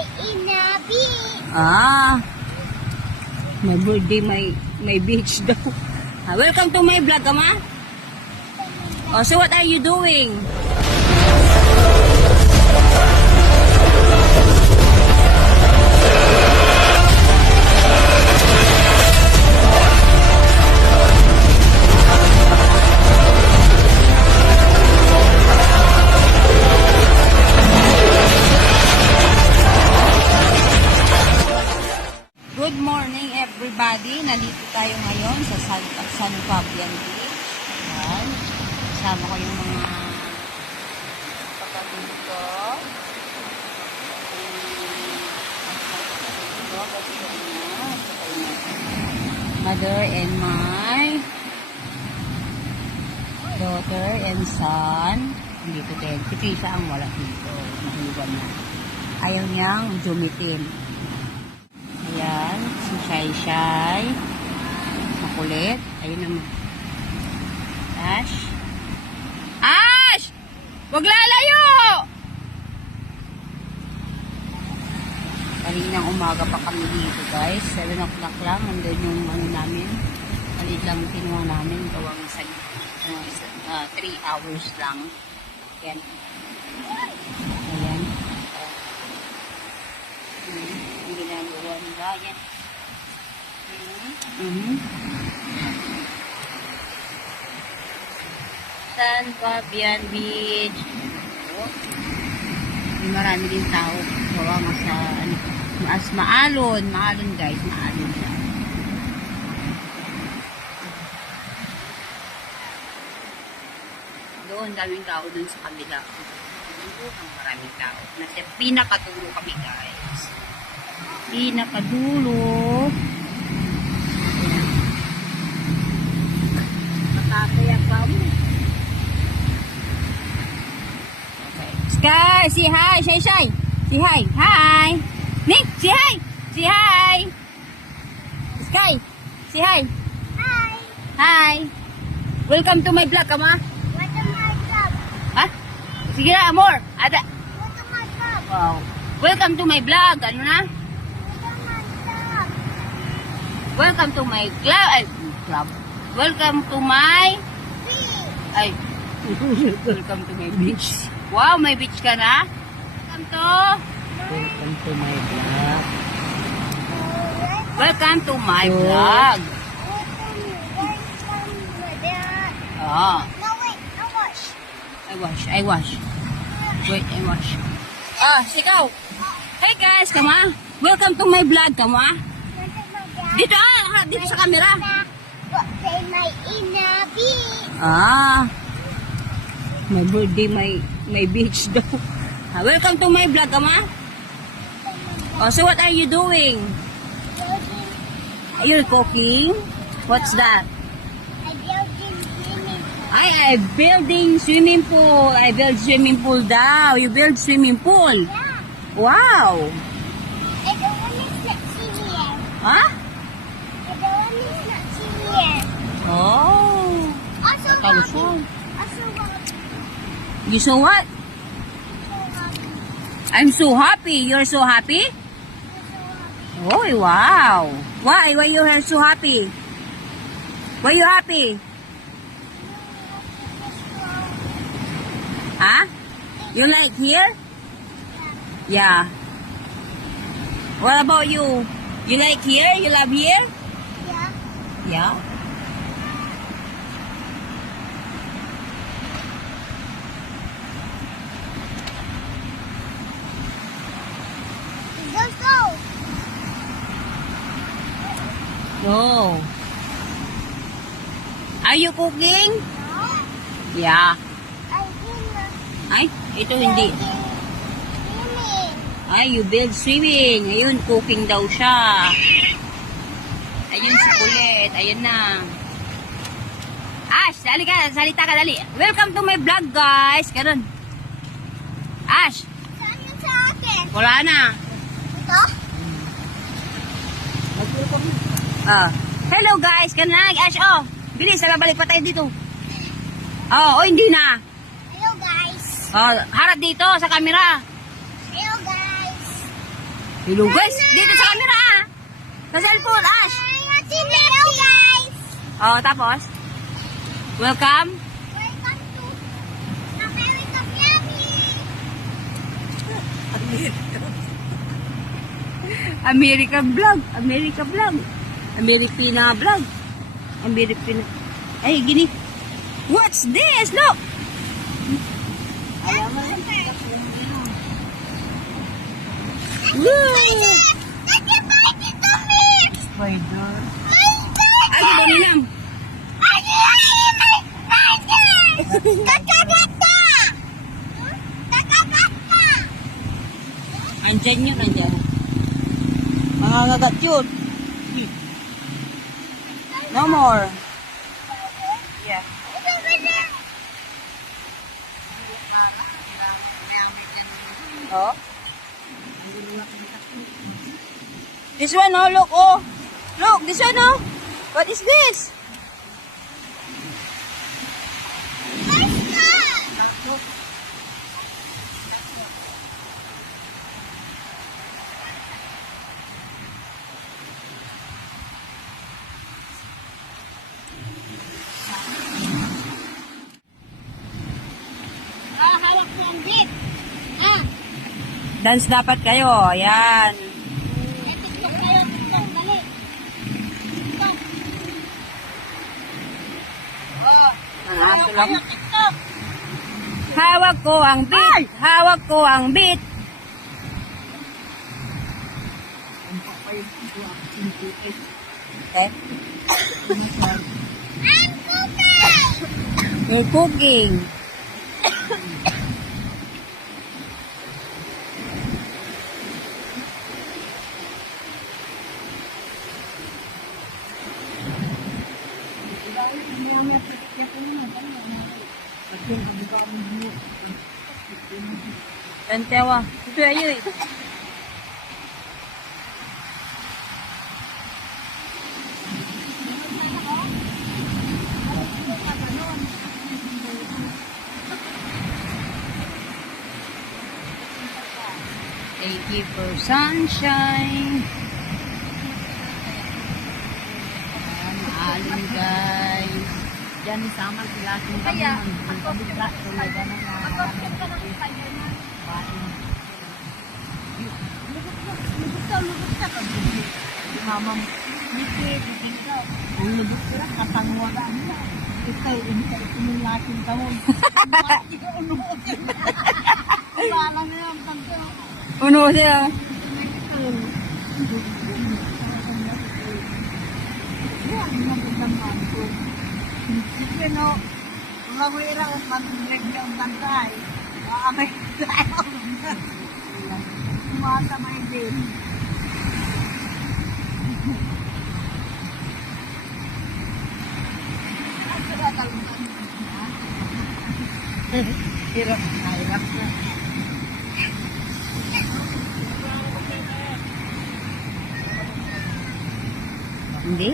my inner beach. My birthday, my beach daw. Welcome to my vlog, Ama. Oh, so what are you doing? Good morning everybody. Nandito tayo ngayon sa San Fabian Beach. Ayan. Kasama ko yung mga kapatid ko. Mother and my daughter and son. Nandito din. Si Krisa ang wala dito. Nahiwan na. Ayaw niyang jumitin. Ayan, si Shai. Makulit. Ayun naman. Ash! Ash! Huwag lalayo! Kaninang umaga pa kami dito, guys. 7 o'clock lang. Nandun yung ano namin. Malit lang kinuha namin. Gawang 3 hours lang. Ayan. Ayan. Ang ginagawa nila. Ayan. San Fabian Beach. May marami din tao. Gawa nga sa ano. Maalon. Maalon, guys. Maalon siya. Doon, daming tao dun sa kabila. Ang maraming tao. Nasa pinakadulo kami, guys. Pinakadulo. Matataya pa mo. Okay. Sky, say hi. Say hi. Say hi. Hi. Nick, say hi. Say hi. Sky, say hi. Hi. Hi. Welcome to my vlog, Ama. What am I club? Ha? Sige na, amor. Ada. What am I club? Wow. Welcome to my vlog. Ano na? What am I club? Welcome to my club. Ay, club. Welcome to my... Beach. Ay. Welcome to my beach. Wow, may beach ka na? Welcome to... Welcome to my vlog. Welcome to my vlog. Welcome to that. Ah. No, wait. No wash. I wash. Wait, I wash. Ah, sikaw. Hey guys, kama. Welcome to my vlog, kama. Dito dito sa camera. Say my inner beach. My birthday, my beach daw. Welcome to my vlog, kama. Oh, so what are you doing? Are you cooking? What's that? I building swimming pool. I build swimming pool daw. You build swimming pool. Yeah. Wow. And the one is not here. Huh? And the one is not here. Oh. Also, Talusong. also, You so what? I'm so happy. You're so happy? Oh, wow. Why? Why you are so happy? Why you happy? Huh? You like here? Yeah. What about you? You like here? You love here? Yeah. Yeah. Let's go. Oh. Are you cooking? No. Yeah. I didn't. Ay, ito hindi. Swimming. Ay, you build swimming. Ayun, cooking daw siya. Ayun si kulit. Ayun na. Ash, dali ka. Salita ka, dali. Welcome to my vlog, guys. Ganun. Ash, Saan yung sa akin? wala na. Ito? Hello, guys. Ganun na. Ash, oh. Bilis, balik pa tayo dito. Oh, hindi na. Hello, guys. Oh, harap dito sa camera. Hello, guys. Hello guys, dito sa camera ah. Sa cellphone, Ash. Hello guys! Oh, tapos? Welcome. Welcome to America Vlogging! America vlog. America vlog. Americana vlog. Americana. Ay, gini. What's this? Look. Woo! Spider. Ay, dami lang. Andyan yun, andyan. Mangangagat yun. No more. Yeah. Oh. This one, oh, look, oh. Look, this one, oh. What is this? Hawak mo ang jeep. Dance dapat kayo, ayan. TikTok kayo, TikTok, dali. TikTok. Ang aso lang. TikTok. Hawak ko ang beat. Hawak ko ang beat. Okay. You're cooking. Tantewa. Ito ayo eh. Thank you for sunshine. Maalim guys. Diyan sama sila kung kami magpabigla talaga na Lubot ka pag-ibig. Si mama mo, bibig ka. Ang lubot ka lang, katangwala mo. Ikaw, hindi ka itinulatin ka mo. Hindi ka unuotin. Wala na yung tangka. Uno siya. Yan, magandang ko. Sige no, mga wira at mag-drag yung tangkay. Maamay tayo. Masamay din. Hirap na, hirap na. Hindi.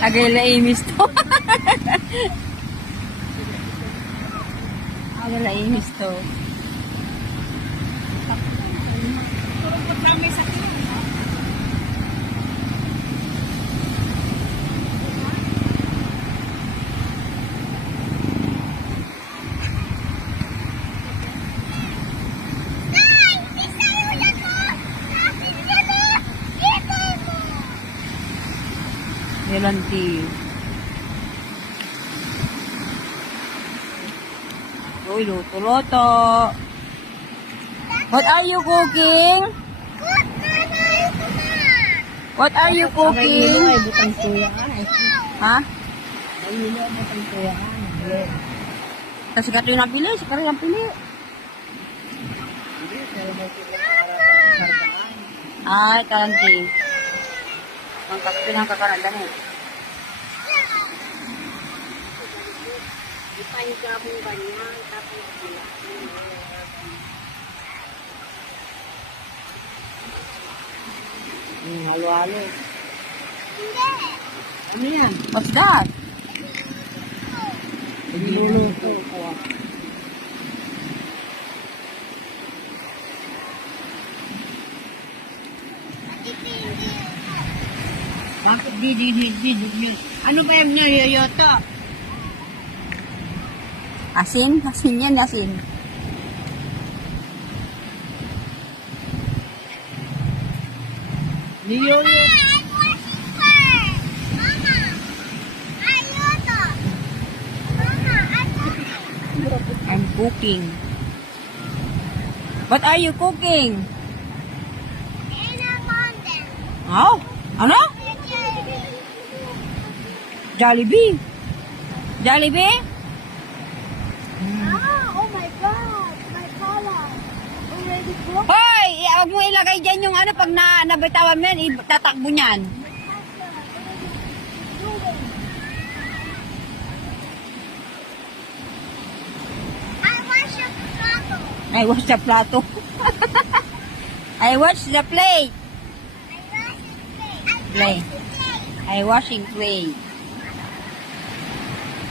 Agay laimis to. Agay laimis to. Melanti. Uy, luto-luto. What are you cooking? What are you cooking? Butang tuya ay. Ha? Ayun na butang tuya ay. Kasi kato yung napili, si Kari yung pili. Ay, kanti. Ang pinangkakaroon dami. Ipahin ka mong ganyan, tapos sila. Halo-halo. Hindi. Ano yan? What's that? Niluluto ko. Bakit di? Ano ba yung yoyoto? Asin? Asin yan, asin. Niyoyo. I'm washing first. Mama. Ayuda. Mama, I'm washing. I'm cooking. What are you cooking? In a mountain. Oh, ano? Jollibee. Jollibee? Oh my God. My color. Already broke. Hoy! Huwag mo ilagay dyan yung ano pag nabitawan mo yan, tatakbo niyan. I wash your plato. I wash the plato. I wash the plate. I wash your plate. Plate. I washing plate.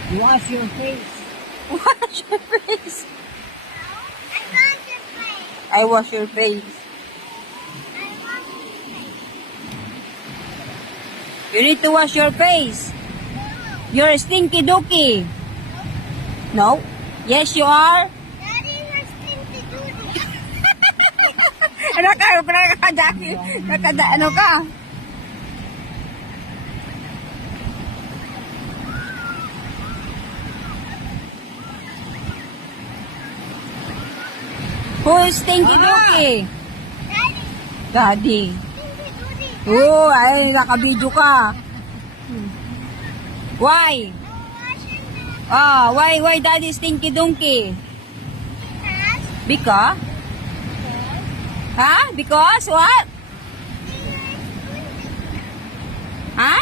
Wash your face. Wash your face. I wash your plate. I wash your face. I wash your plate. You need to wash your face. You're stinky dookie. No? Yes, you are. Daddy, you're stinky doody. Ano ka? Nakadaki. Ano ka? Who's stinky dookie? Daddy, Daddy. stinky doody. Oh, ay, nakabidyo ka. Why? I'm washing the Why daddy stinky donkey? hands. Because? Huh? Because what? Huh?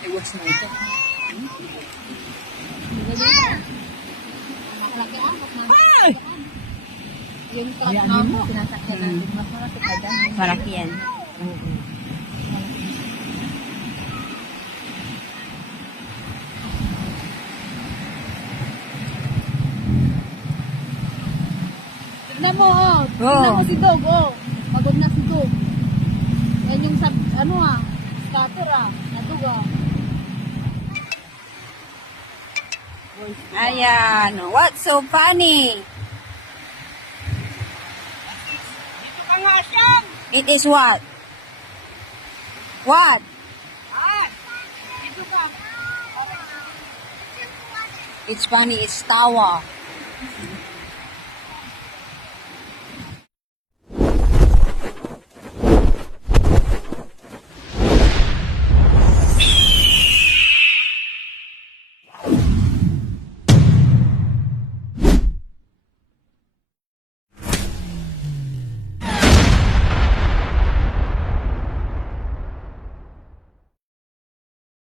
I wash my hands. Ay! Yung truck mo, sinasakyan natin. Mas malaki pa dyan. Malaki yan. Tignan mo, oh. Tignan mo si Dog, oh. Pagod na si Dog. Yan yung scatter, Nadug, oh. Ayan. What's so funny? Dito ka nga siyang! It is what? What? Dito ka! It's funny. It's tawa.